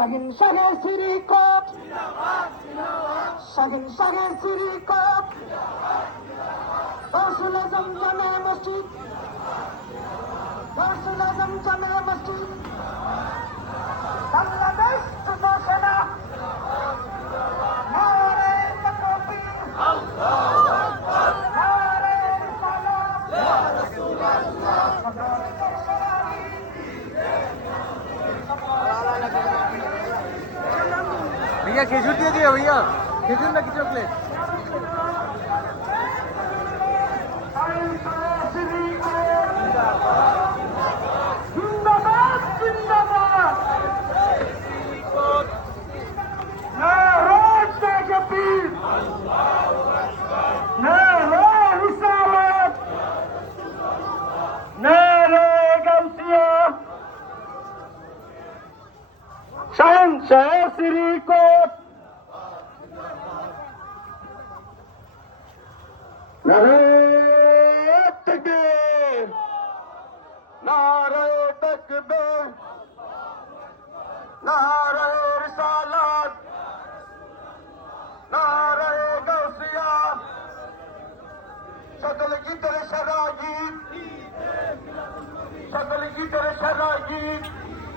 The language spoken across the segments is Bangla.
শাহিন শাহের সিরিকট শাহিন শাহের সিরিকট রসুল আজম জামে মসজিদ রসুল আজম জামে মসজিদ বাংলাদেশ সেনা নারে भैया खेजूर दे दिया भैया। खेजूर की चॉकलेट শাহনশাহ শ্রীকোট নারায় তাকবীর নারায় তাকবীর নারায় রিসালাত নারায় গাউসিয়া। সকল গীতের সেরা গীত। সকল গীতের সেরা গীত।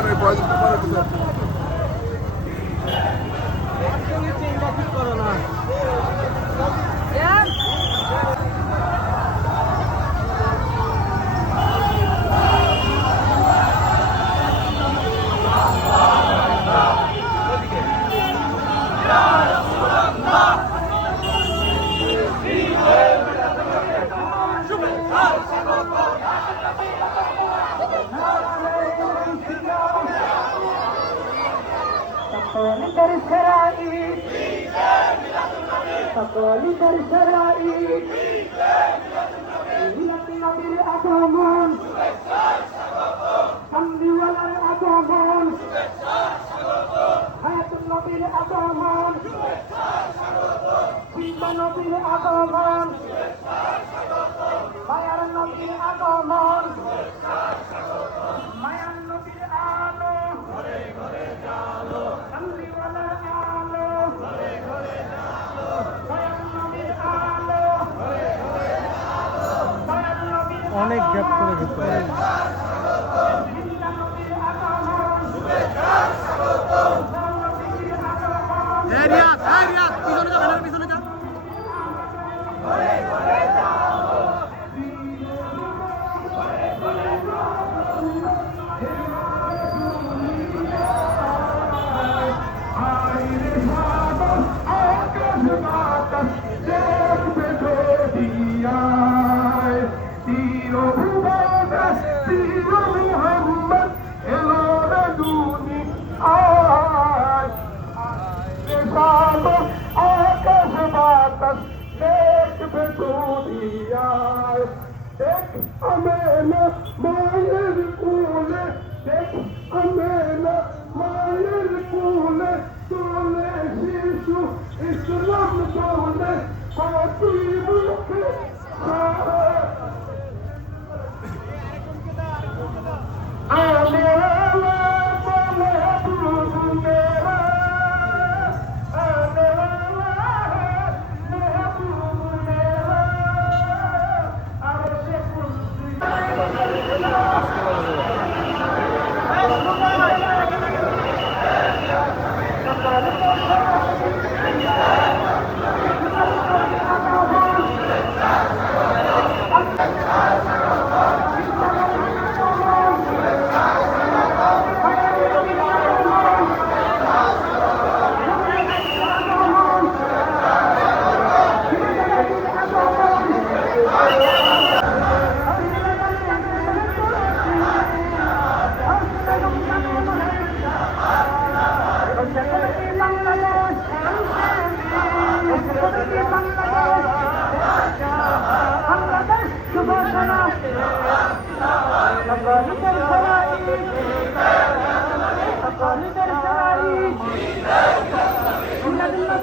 আগমন কামলি হলোর আগমন সকলিকার সেরাই সকলিকার সেরাই আগমন। request.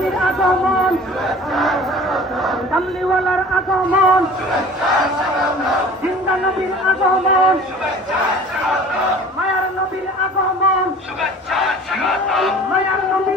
বিজেপির আগমন। কামলিওয়ালার আগমন। জিন্দা নবীর আগমন। মায়ার নবীর আগমন। মায়ার নবীর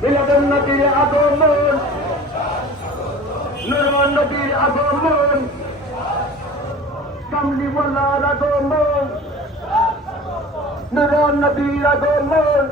মিলাদ নবীর আগমন নুরমান নবীর আগমন কামলিওয়ালার আগমন নুরমান নবীর আগমন।